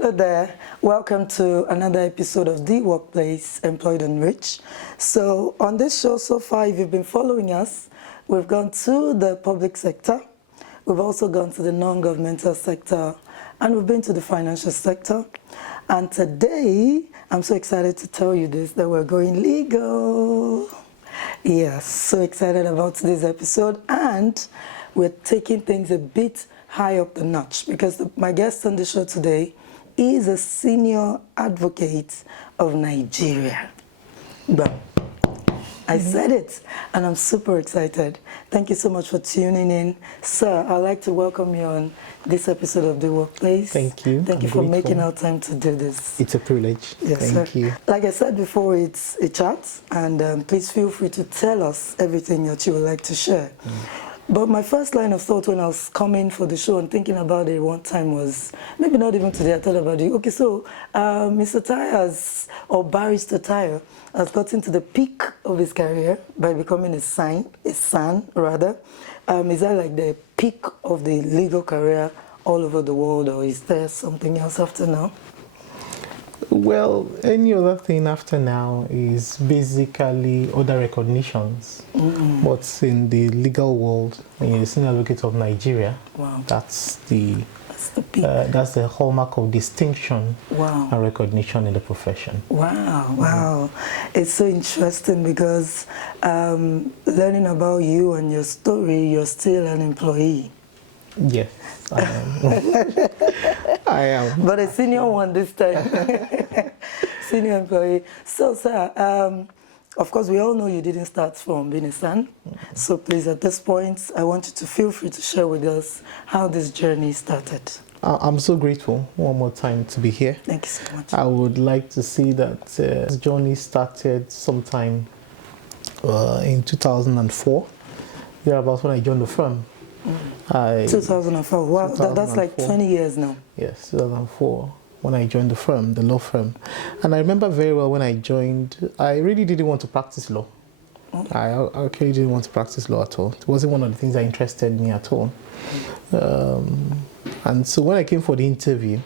Hello there. Welcome to another episode of The Workplace, Employed and Rich. So on this show so far, if you've been following us, we've gone to the public sector, we've also gone to the non-governmental sector, and we've been to the financial sector. And today, I'm so excited to tell you this, that we're going legal. Yes, so excited about today's episode, and we're taking things a bit high up the notch because my guest on the show today is a senior advocate of Nigeria. But I said it, and I'm super excited. Thank you so much for tuning in. Sir, I'd like to welcome you on this episode of The Workplace. Thank you. Thank you for making our time to do this. It's a privilege. Yes, Thank sir. you. Like I said before, it's a chat, and please feel free to tell us everything that you would like to share. But my first line of thought when I was coming for the show and thinking about it one time was, maybe not even today, I thought about it. Okay, so Mr. Tyre or Barrister Tyre has gotten to the peak of his career by becoming a son. Is that like the peak of the legal career all over the world, or is there something else after now? Well, any other thing after now is basically other recognitions. But in the legal world, when you're the senior advocate of Nigeria, Wow. that's the peak. that's the hallmark of distinction Wow. and recognition in the profession. Wow, wow. It's so interesting because learning about you and your story, you're still an employee. Yes, I am. I am. But a senior one this time. Senior employee. So, sir, of course, we all know you didn't start from being a son. So please, at this point, I want you to feel free to share with us how this journey started. I'm so grateful one more time to be here. Thank you so much. I would like to see that this journey started sometime in 2004. Thereabouts when I joined the firm. 2004. Wow, that's like 20 years now. Yes, 2004 when I joined the firm, the law firm. And I remember very well when I joined, I really didn't want to practice law. I actually didn't want to practice law at all. It wasn't one of the things that interested me at all. And so when I came for the interview,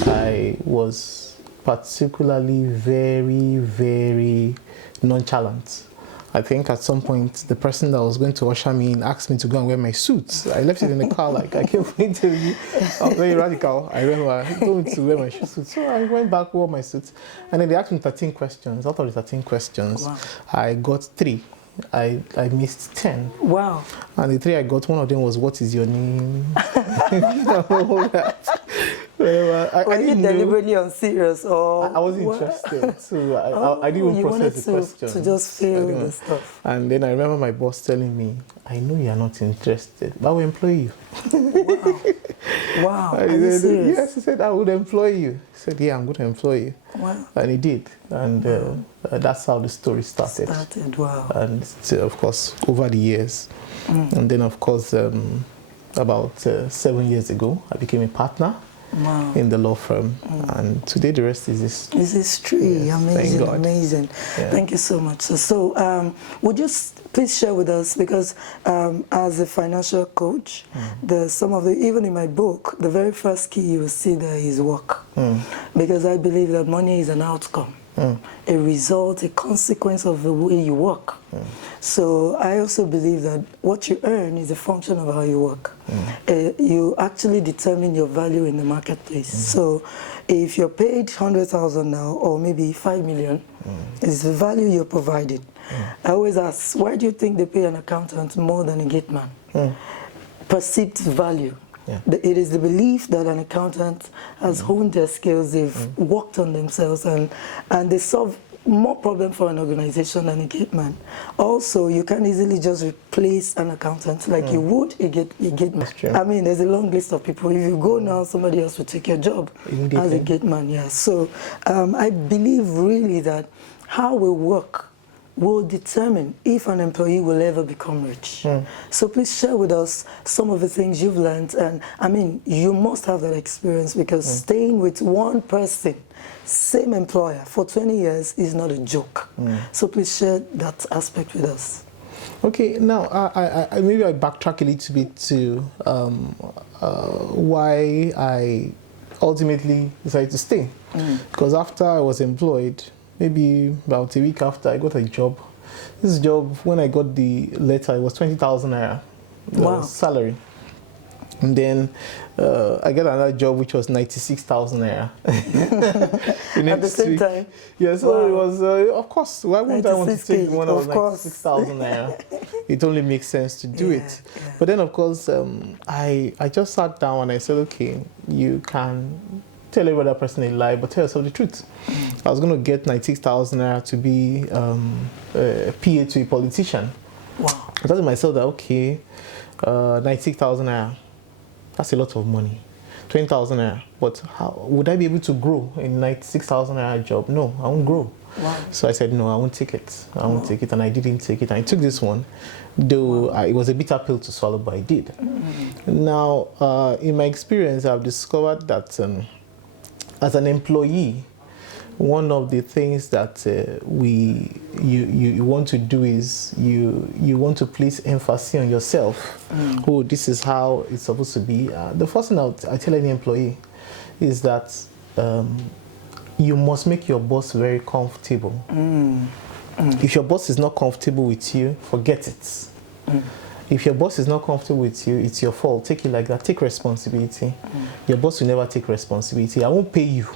I was particularly very, very nonchalant. I think at some point, the person that was going to usher me in asked me to go and wear my suit. I left it in the car, like I came for the interview. I was very radical. I remember going to wear my suit. So I went back, wore my suit. And then they asked me 13 questions. Out of the 13 questions, Wow. I got 3. I missed 10. Wow. And the 3 I got, one of them was, what is your name? All that. Were you deliberately unserious, or I wasn't interested, so I didn't even process the question. To just feel the stuff. And then I remember my boss telling me, I know you are not interested, but I will employ you. Wow. Are you serious? Yes, he said, I would employ you. He said, yeah, I'm going to employ you. Wow. And he did. And that's how the story started. Wow. And of course, over the years. And then, of course, about 7 years ago, I became a partner. Wow. In the law firm, and today the rest is history. Is history. Yes, amazing, thank God. amazing. Yeah. Thank you so much. So, would you please share with us, because as a financial coach, even in my book, the very first key you will see there is work, because I believe that money is an outcome, a result, a consequence of the way you work. So I also believe that what you earn is a function of how you work. You actually determine your value in the marketplace. So if you're paid 100,000 now, or maybe 5 million, it's the value you're providing. I always ask, why do you think they pay an accountant more than a gate man? Perceived value. Yeah. It is the belief that an accountant has honed their skills, they've worked on themselves, and they solve more problem for an organization than a gate man. Also, you can easily just replace an accountant like you would a gate man. I mean, there's a long list of people. If you go now, somebody else will take your job as a gate man. Yeah. So I believe really that how we work will determine if an employee will ever become rich. So please share with us some of the things you've learned. And I mean, you must have that experience, because staying with one person, same employer for 20 years is not a joke. So please share that aspect with us. Okay, now I maybe I backtrack a little bit to why I ultimately decided to stay. Because after I was employed, maybe about a week after, I got a job. This job, when I got the letter, it was 20,000 naira. Wow. Salary. And then I got another job which was 96,000 naira. At the same time? Yeah, so Wow. it was, of course, why wouldn't I want to take the one that was 96,000 naira? It only makes sense to do it. Yeah. But then, of course, I just sat down and I said, okay, you can tell every other person a lie, but tell yourself the truth. I was going to get 96,000 naira to be PA to a politician. Wow. I thought to myself that, okay, 96,000 naira, that's a lot of money. 20,000 naira, but how would I be able to grow in 96,000 naira job? No, I won't grow. Wow. So I said, no, I won't take it. I won't take it, and I didn't take it. And I took this one, though it was a bitter pill to swallow, but I did. Now, in my experience, I've discovered that as an employee, one of the things that you want to do is you want to place emphasis on yourself. Oh, this is how it's supposed to be. The first thing I tell any employee is that you must make your boss very comfortable. If your boss is not comfortable with you, forget it. If your boss is not comfortable with you, it's your fault. Take it like that. Take responsibility. Your boss will never take responsibility. I won't pay you.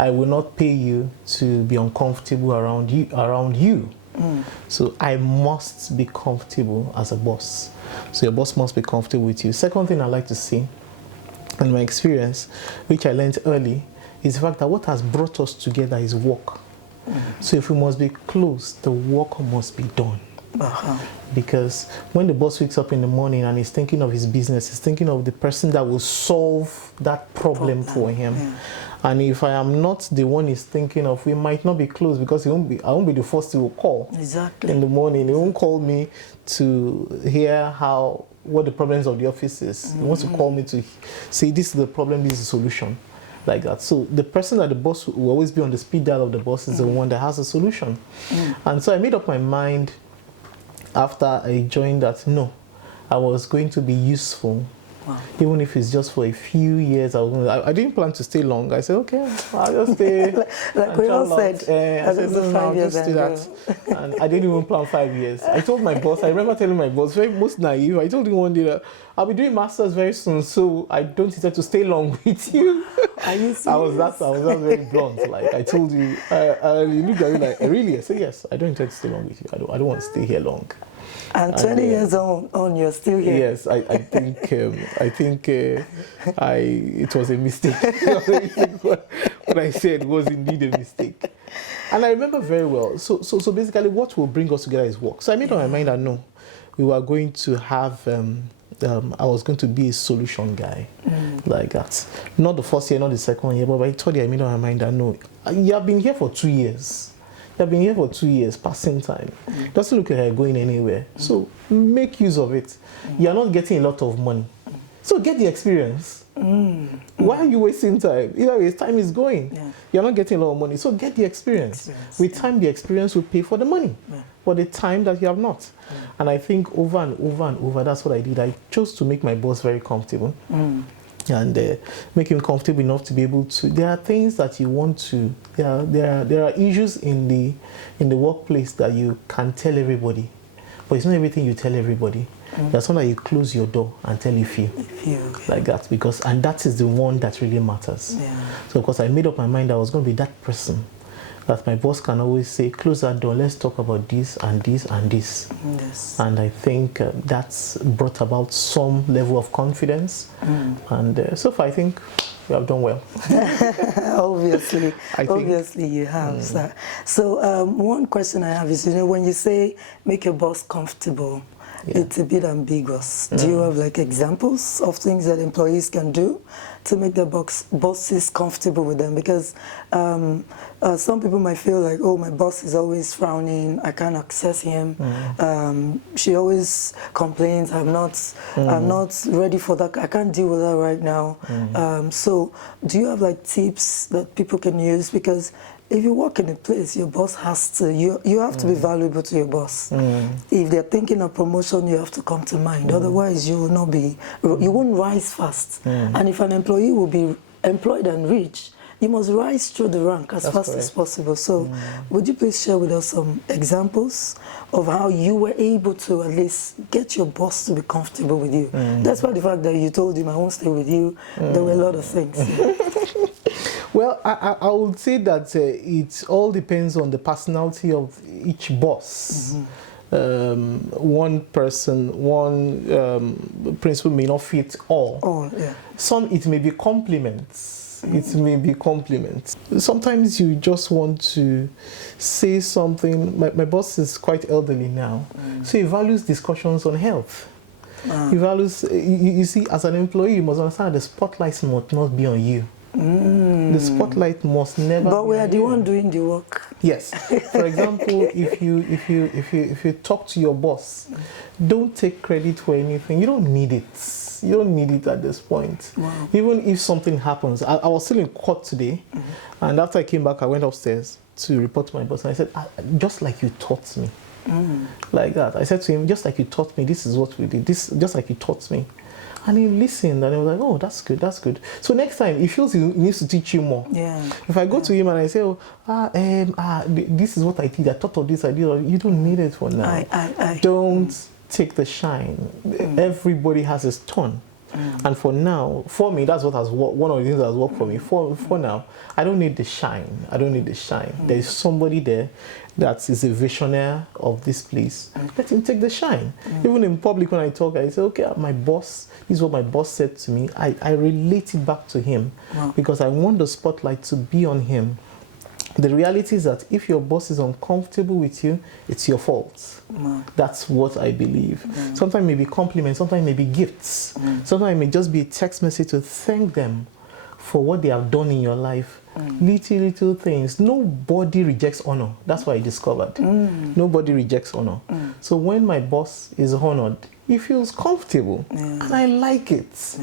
I will not pay you to be uncomfortable around you. So I must be comfortable as a boss. So your boss must be comfortable with you. Second thing I like to see in my experience, which I learned early, is the fact that what has brought us together is work. So if we must be close, the work must be done. Because when the boss wakes up in the morning and he's thinking of his business, he's thinking of the person that will solve that problem for him. And if I am not the one he's thinking of, we might not be close, because I won't be the first he will call. Exactly. In the morning. He won't call me to hear what the problems of the office is. He wants to call me to say, this is the problem, this is the solution. Like that. So the person that the boss will always be on the speed dial of the boss is the one that has a solution. And so I made up my mind after I joined that, no, I was going to be useful. Even if it's just for a few years. I didn't plan to stay long. I said, okay, I'll just stay. like we all said. I said, no, I'll just do that. And I didn't even plan 5 years. I told my boss, I remember telling my boss, very most naive, I told him one day that I'll be doing masters very soon, so I don't intend to stay long with you. Are you serious? I was that very blunt. Like I told you, you looked at me like, really? I said, yes, I don't intend to stay long with you. I don't want to stay here long. And 20 years on, you're still here. Yes, I think it was a mistake. What I said was indeed a mistake. And I remember very well. So basically, what will bring us together is work. So I made up my mind that no, we were going to have. I was going to be a solution guy, like that. Not the first year, not the second year, but by the third year, I made up my mind that no, you have been here for 2 years. You've been here for 2 years, passing time. Doesn't look like you're going anywhere. So make use of it. You're not getting a lot of money. So get the experience. Why are you wasting time? Either way, time is going. You're not getting a lot of money. So get the experience. With time, the experience will pay for the money. For the time that you have not. And I think over and over, that's what I did. I chose to make my boss very comfortable. And make him comfortable enough to be able to. There are things that you want to. There are issues in the workplace that you can tell everybody, but it's not everything you tell everybody. There's some that you close your door and tell a few, like that, and that is the one that really matters. So of course I made up my mind that I was going to be that person that my boss can always say, close that door, let's talk about this and this and this. And I think that's brought about some level of confidence. And so far I think we have done well. Obviously you have, sir. So one question I have is, when you say make your boss comfortable, it's a bit ambiguous. Do you have like examples of things that employees can do to make their bosses comfortable with them? Because some people might feel like, oh, my boss is always frowning, I can't access him. She always complains, I'm not ready for that, I can't deal with that right now. So do you have like tips that people can use? Because if you work in a place, your boss has to, you have to be valuable to your boss. If they're thinking of promotion, you have to come to mind. Otherwise, you will not be, you won't rise fast. And if an employee will be employed and rich, you must rise through the rank as fast as possible. So would you please share with us some examples of how you were able to at least get your boss to be comfortable with you? Despite the fact that you told him, I won't stay with you, there were a lot of things. Well, I would say that it all depends on the personality of each boss. One person, one principle may not fit all. Some, it may be compliments. It may be compliments. Sometimes you just want to say something. My boss is quite elderly now, so he values discussions on health. He values, you see, as an employee, you must understand the spotlight must not be on you. The spotlight must never. But we are the one doing the work. Yes. For example, if you talk to your boss, don't take credit for anything. You don't need it. You don't need it at this point. Even if something happens, I was still in court today, and after I came back, I went upstairs to report to my boss, and I said, just like you taught me, like that. I said to him, just like you taught me, this is what we did. This, just like you taught me. And he listened, and he was like, oh, that's good, that's good. So next time, he feels he needs to teach you more. If I go to him and I say, this is what I did, I thought of this, I did, you don't need it for now. Don't take the shine. Everybody has his turn. And for now, for me, that's what has worked. One of the things that has worked for me. For now, I don't need the shine. I don't need the shine. There is somebody there that is a visionary of this place. Let him take the shine. Even in public, when I talk, I say, okay, my boss, this is what my boss said to me. I relate it back to him because I want the spotlight to be on him. The reality is that if your boss is uncomfortable with you, it's your fault. That's what I believe. Sometimes it may be compliments, sometimes it may be gifts. Sometimes it may just be a text message to thank them for what they have done in your life. Little things. Nobody rejects honor. That's what I discovered. Nobody rejects honor. So when my boss is honored, he feels comfortable, and I like it.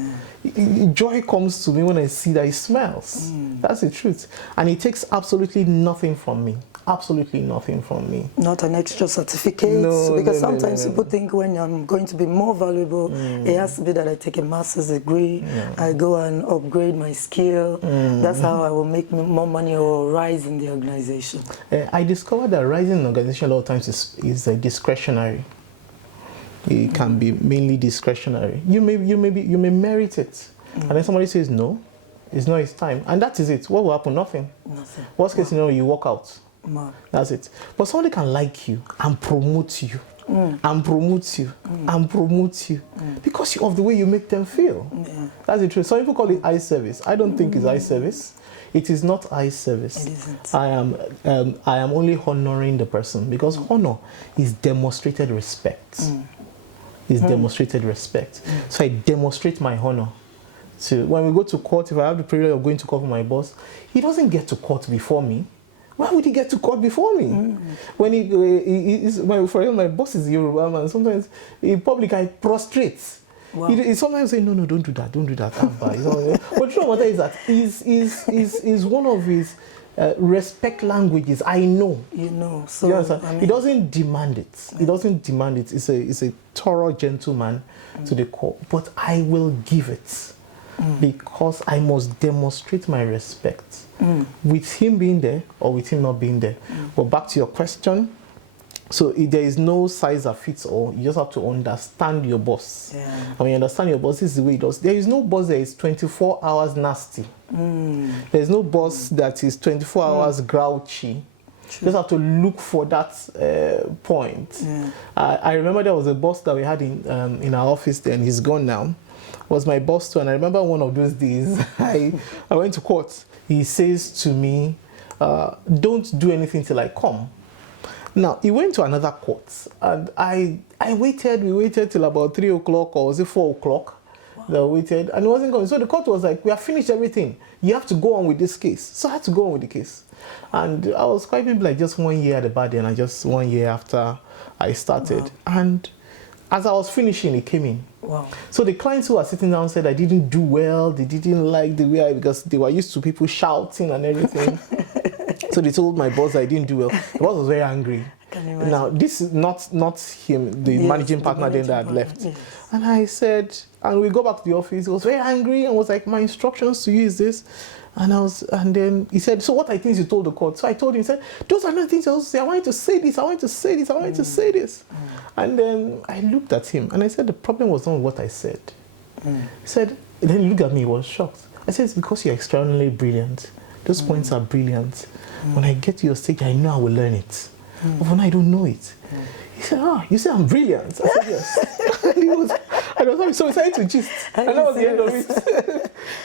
Joy comes to me when I see that he smiles. That's the truth. And he takes absolutely nothing from me. Absolutely nothing from me. Not an extra certificate? Because sometimes people think when I'm going to be more valuable, it has to be that I take a master's degree, I go and upgrade my skill. That's how I will make more money or rise in the organization. I discovered that rising in an organization a lot of times is discretionary. It can be mainly discretionary. You may merit it, and then somebody says no, it's not his time, and that is it. What will happen? Nothing. Worst case scenario, you walk out. That's it. But somebody can like you and promote you, and promote you, and promote you because of the way you make them feel. That's the truth. Some people call it eye service. I don't think it's eye service. It is not eye service. It isn't. I am only honoring the person because honor is demonstrated respect. Is demonstrated respect. So I demonstrate my honor. So when we go to court, if I have the privilege of going to court with my boss, he doesn't get to court before me. Why would he get to court before me? When for example, my boss is a Yoruba man. Sometimes in public I prostrate. He sometimes say, no, don't do that, don't do that. But you know what is that? Is one of his respect languages. I know. You know. So he doesn't demand it. He doesn't demand it. He's a thorough gentleman to the core. But I will give it because I must demonstrate my respect with him being there or with him not being there. But back to your question. So there is no size that fits all. You just have to understand your boss. And when you understand your boss, this is the way it does. There is no boss that is 24 hours nasty. There is no boss that is 24 hours grouchy. You just have to look for that point. I remember there was a boss that we had in our office then. He's gone now. Was my boss too. And I remember one of those days, I went to court. He says to me, don't do anything till I come. Now, he went to another court, and we waited till about 3 o'clock, or was it 4 o'clock? They waited, and it wasn't going. So the court was like, we have finished everything. You have to go on with this case. So I had to go on with the case. And I was quite maybe like just 1 year at the bar then, and just 1 year after I started. And as I was finishing, he came in. So the clients who were sitting down said I didn't do well, they didn't like the way because they were used to people shouting and everything. So they told my boss I didn't do well. The boss was very angry. Can you imagine? Now, this is not him, the Yes, managing the partner then managing that had partner, left. yes. And I said, and we go back to the office, he was very angry and was like, my instructions to you is this. And then he said, so what are things you told the court? So I told him, he said, those are not things I was to say. I want you to say this, I want you to say this, I want you to say this. And then I looked at him and I said, the problem was not what I said. He said, then he looked at me, he was shocked. I said, it's because you're extraordinarily brilliant. Those points are brilliant. When I get to your stage, I know I will learn it. But when I don't know it, he said, you say I'm brilliant? I said, yes. And I was so excited to gist. And that was the end of it.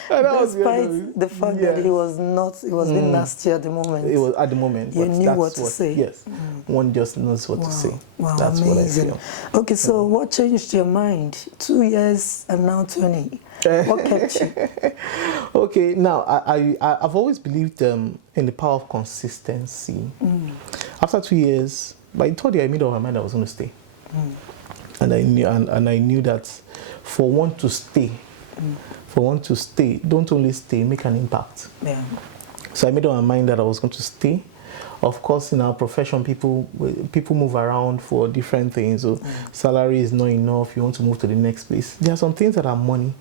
And that was the end of it. Despite the fact that he was being nasty at the moment. It was at the moment. You but knew that's what to say. Yes. One just knows what to say. Wow, That's amazing. what I feel. Okay, so what changed your mind? 2 years and now 20. What kept you? Okay, now I've always believed in the power of consistency. After 2 years, by the third year, I made up my mind I was going to stay. And I knew that for one to stay, don't only stay, make an impact. Yeah. So I made up my mind that I was going to stay. Of course, in our profession, people move around for different things. So salary is not enough. You want to move to the next place. There are some things that are money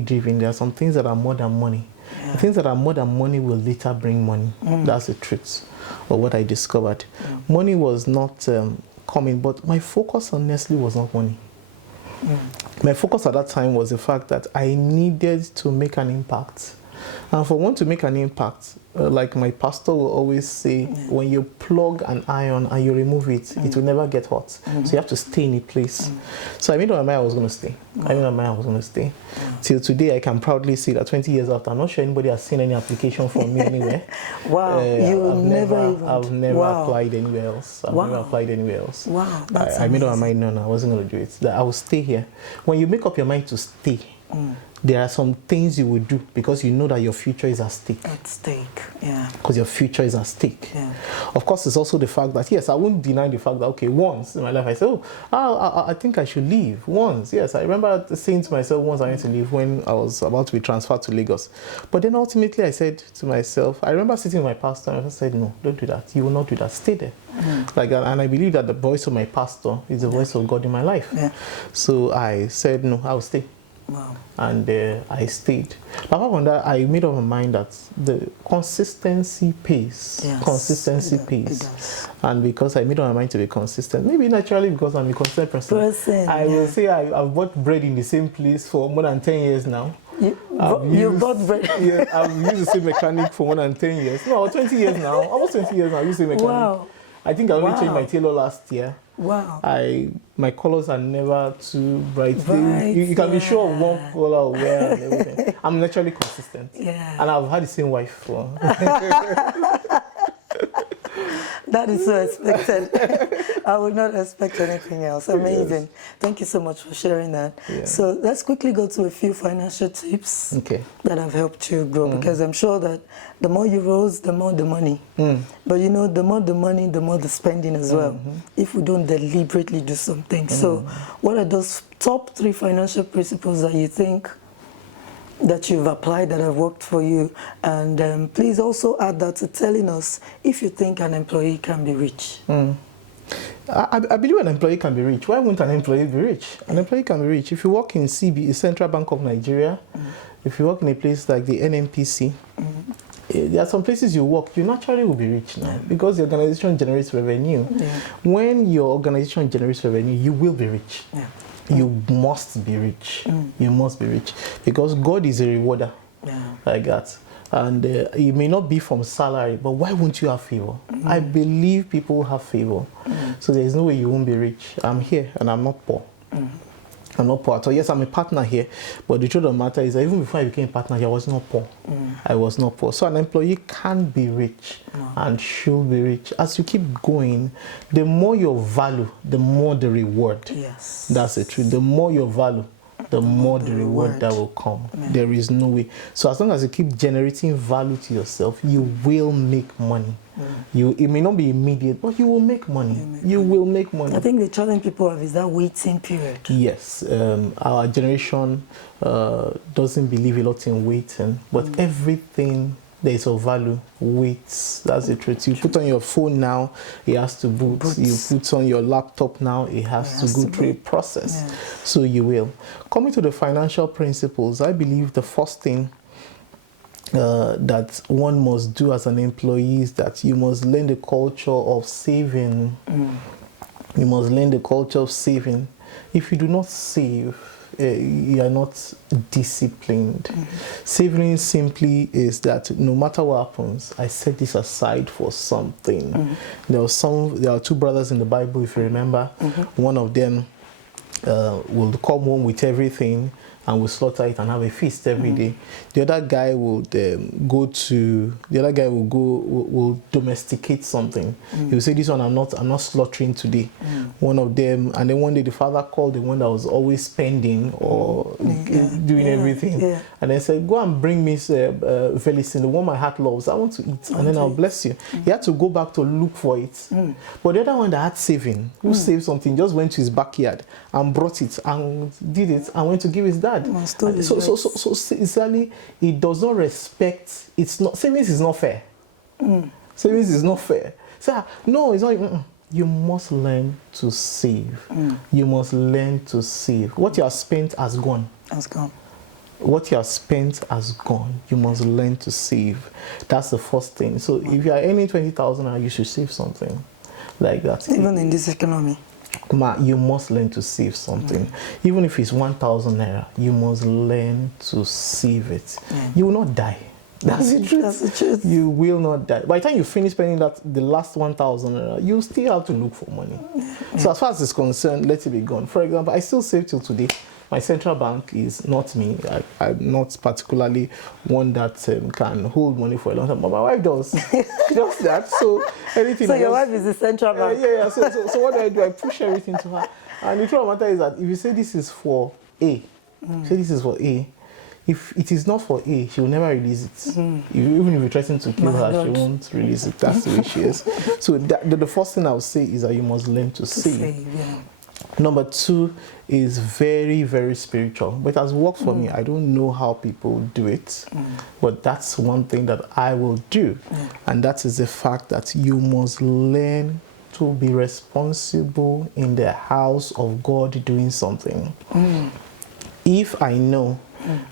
driven. There are some things that are more than money. The things that are more than money will later bring money. That's the truth of what I discovered. Money was not coming, but my focus honestly was not money. My focus at that time was the fact that I needed to make an impact. And for one to make an impact, like my pastor will always say, when you plug an iron and you remove it, it will never get hot. So you have to stay in a place. So I made up my mind I was going to stay. I made up my mind I was going to stay. Till today, I can proudly say that 20 years after, I'm not sure anybody has seen any application from me anywhere. Wow, I've never applied anywhere else. I've never applied anywhere else. Wow, that's I made up my mind, no, I wasn't going to do it. That I will stay here. When you make up your mind to stay, there are some things you will do because you know that your future is at stake. At stake, yeah. Because your future is at stake. Yeah. Of course, it's also the fact that, yes, I won't deny the fact that, okay, once in my life I said, I think I should leave. Once, yes. I remember saying to myself once I went to leave when I was about to be transferred to Lagos. But then ultimately I said to myself, I remember sitting with my pastor and I said, no, don't do that. You will not do that. Stay there. And I believe that the voice of my pastor is the voice of God in my life. Yeah. So I said, no, I will stay. Wow. And I stayed. Apart from that, I made up my mind that the consistency pays. Yes, consistency pays. And because I made up my mind to be consistent, maybe naturally because I'm a consistent person, I will say I've bought bread in the same place for more than 10 years now. You bought bread? Yeah, I've used the same mechanic for more than 10 years. No, 20 years now. Almost 20 years now, I use the same mechanic. Wow. I think I only changed my tailor last year. Wow. My colors are never too bright. You can be sure of one color I'll wear and everything. I'm naturally consistent. Yeah. And I've had the same wife for. That is so expected. I would not expect anything else. Amazing. Yes. Thank you so much for sharing that. Yeah. So let's quickly go to a few financial tips that have helped you grow, because I'm sure that the more you rose, the more the money. But you know, the more the money, the more the spending as well, if we don't deliberately do something. So what are those top 3 financial principles that you think that you've applied that have worked for you? And please also add that to telling us if you think an employee can be rich. I believe an employee can be rich. Why won't an employee be rich? An employee can be rich. If you work in CB, Central Bank of Nigeria, if you work in a place like the NNPC, there are some places you work, you naturally will be rich now because the organization generates revenue. When your organization generates revenue, you will be rich. You must be rich. You must be rich because God is a rewarder like that. And it may not be from salary, but why won't you have favor? I believe people have favor. So there is no way you won't be rich. I'm here and I'm not poor. I'm not poor at all. Yes, I'm a partner here, but the truth of the matter is that even before I became a partner here, I was not poor. I was not poor. So an employee can be rich and should be rich. As you keep going, the more your value, the more the reward. Yes. That's the truth. The more your value, the more the reward that will come. There is no way. So as long as you keep generating value to yourself, you will make money. It may not be immediate, but you will make money. You will make money. I think the challenge people have is that waiting period. Yes. Our generation doesn't believe a lot in waiting, but everything there is of value. Wait, that's the truth. You put on your phone now, it has to boot. You put on your laptop now, it has to go through a process. So you will. Coming to the financial principles, I believe the first thing that one must do as an employee is that you must learn the culture of saving. You must learn the culture of saving. If you do not save, you are not disciplined. Saving simply is that no matter what happens, I set this aside for something. There are two brothers in the Bible, if you remember. One of them will come home with everything and will slaughter it and have a feast every day. The other guy will will domesticate something. He will say, this one I'm not slaughtering today. One of them, and then one day the father called the one that was always spending or doing everything, and then said, go and bring me venison, the one my heart loves. I want to eat, and then I'll bless you. He had to go back to look for it. But the other one that had saving, who saved something, just went to his backyard and brought it and did it and went to give his dad. So essentially, it does not respect. It's not savings is not fair. Savings is not fair. So no, it's not. You must learn to save. You must learn to save. What you have spent has gone. Has gone. What you have spent has gone. You must learn to save. That's the first thing. So if you are earning 20,000, you should save something like that. Even in this economy. You must learn to save something. Even if it's 1,000 naira, you must learn to save it. You will not die. That's the truth. That's the truth. You will not die. By the time you finish spending the last 1,000 naira, you still have to look for money. So as far as it's concerned, let it be gone. For example, I still save till today. My central bank is not me. I'm not particularly one that can hold money for a long time. But my wife does. She does that. So anything. So your wife is the central bank. So what do? I push everything to her. And the truth of the matter is that if you say this is for A, say this is for A, if it is not for A, she will never release it. Even if you threaten to kill her, she won't release it. That's the way she is. So the first thing I would say is that you must learn to save. Number two is very, very spiritual. But it has worked for me. I don't know how people do it. But that's one thing that I will do. And that is the fact that you must learn to be responsible in the house of God doing something. If I know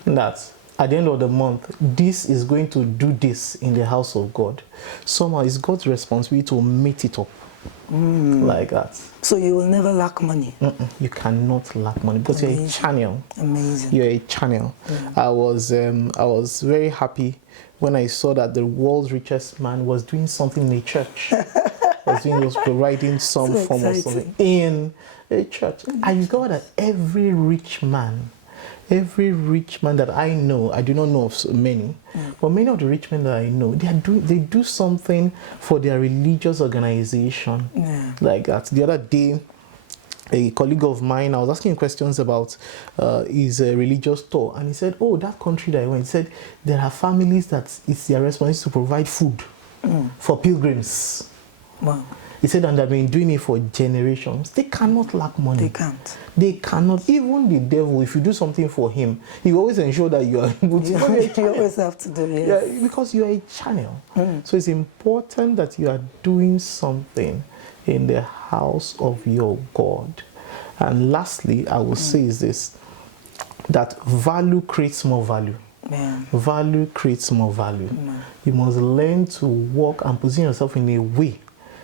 that at the end of the month, this is going to do this in the house of God, somehow it's God's responsibility to meet it up. Like that. So you will never lack money. You cannot lack money because you're a channel. Amazing. You're a channel. I was very happy when I saw that the world's richest man was doing something in a church. was providing some form of something in a church. I discovered that every rich man that I know, I do not know of so many, but many of the rich men that I know, they do something for their religious organization. Like that. The other day, a colleague of mine, I was asking questions about his religious tour, and he said, oh, that country that I went, he said, there are families that it's their responsibility to provide food for pilgrims. Wow. He said, and they've been doing it for generations. They cannot lack money. They can't. They cannot. Even the devil, if you do something for him, he will always ensure that you are able to. You always have to do it. Yes. Yeah, because you are a channel. So it's important that you are doing something in the house of your God. And lastly, I will say is this, that value creates more value. Value creates more value. You must learn to work and position yourself in a way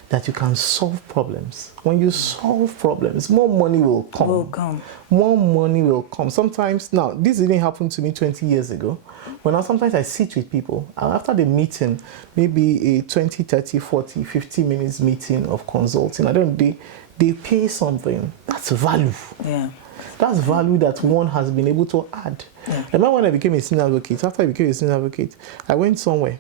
that you can solve problems. When you solve problems, more money will come. More money will come. Sometimes, now, this didn't happen to me 20 years ago. When sometimes I sit with people, and after the meeting, maybe a 20, 30, 40, 50 minutes meeting of consulting, they pay something. That's value. That's value that one has been able to add. Remember when I became a senior advocate, after I became a senior advocate, I went somewhere.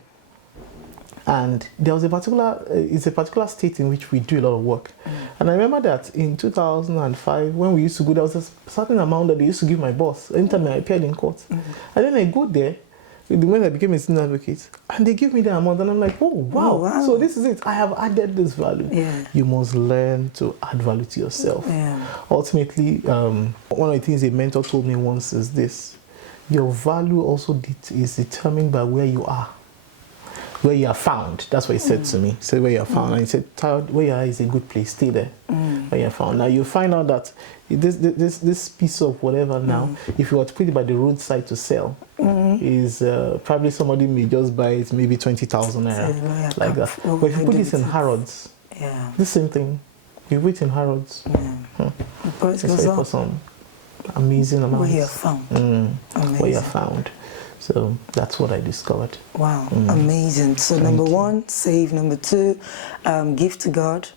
And there was it's a particular state in which we do a lot of work. And I remember that in 2005, when we used to go, there was a certain amount that they used to give my boss anytime I appeared in court. And then I go there, when I became a senior advocate, and they give me the amount, and I'm like, oh, wow. So this is it. I have added this value. You must learn to add value to yourself. Ultimately, one of the things a mentor told me once is this: your value also is determined by where you are. where you are found. That's what he said to me. He said, where you are found. And he said, where you are is a good place. Stay there. Where you are found. Now you find out that this piece of whatever now, if you were to put it by the roadside to sell, is probably somebody may just buy it maybe 20,000 naira, like that. But if you put this in Harrods, the same thing. You wait in Harrods. Price It's goes for up. some amazing amounts. Where you are found. Amazing. Where you are found. So that's what I discovered. Wow, amazing. So number one, save. Number two, give to God,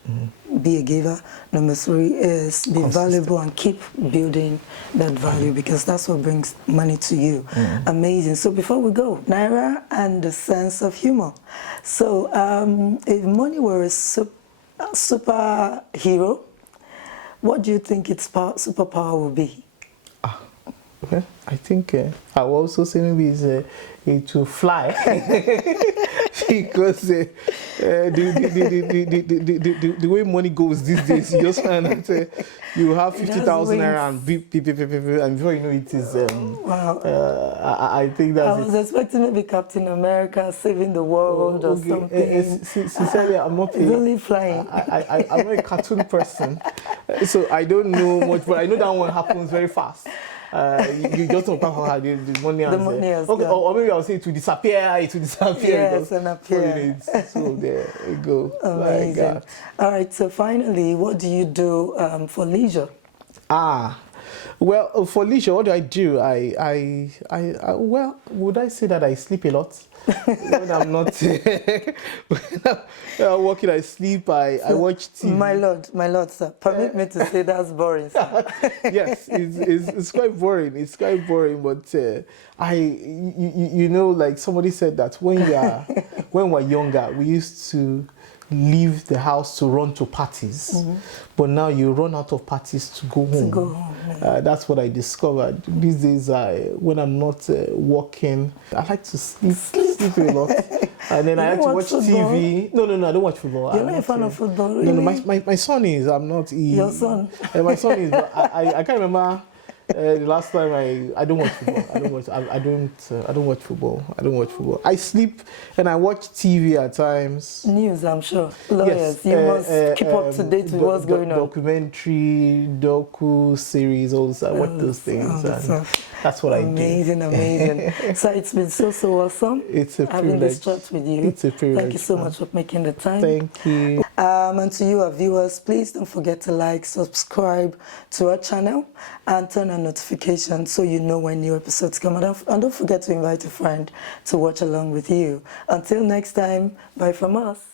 be a giver. Number three is be valuable and keep building that value, because that's what brings money to you. Amazing. So before we go, Naira and the sense of humor. So if money were a superhero, what do you think its superpower would be? Okay. I think I will also say maybe it to fly because the way money goes these days, you just find that you have 50,000 naira and beep, and before you know it is. Wow. I think that's. I was expecting maybe Captain America saving the world or something. Sincerely, I'm not. It's only flying. I'm not a cartoon person, so I don't know much, but I know that one happens very fast. You just don't talk about the money has okay, or maybe I'll say it will disappear. Yes, and appear. So there you go. Amazing. All right, so finally, what do you do for leisure? Well, for leisure, what do I do? Well, would I say that I sleep a lot? When I'm not when I'm working, I sleep. I watch TV. My lord, sir, permit me to say that's boring, sir. Yes, it's quite boring. It's quite boring, but you know, like somebody said that when we're younger, we used to leave the house to run to parties, but now you run out of parties to go home. That's what I discovered. These days, when I'm not working, I like to sleep a lot, and then I like to watch TV. No, I don't watch football. You're not a fan of football, really? No, my son is. I'm not. Your son? My son is. But I can't remember. The last time I don't watch football. I don't watch football. I don't watch football. I sleep and I watch TV at times. News, I'm sure. Lawyers, you must keep up to date with what's going on. Documentary, docu series, also I watch those things. And that's what I do. Amazing. So it's been so awesome. It's a privilege. Having this chat with you. It's a privilege. Thank you so much for making the time. Thank you. And to you, our viewers, please don't forget to like, subscribe to our channel, and turn on notifications so you know when new episodes come out. And don't forget to invite a friend to watch along with you. Until next time, bye from us.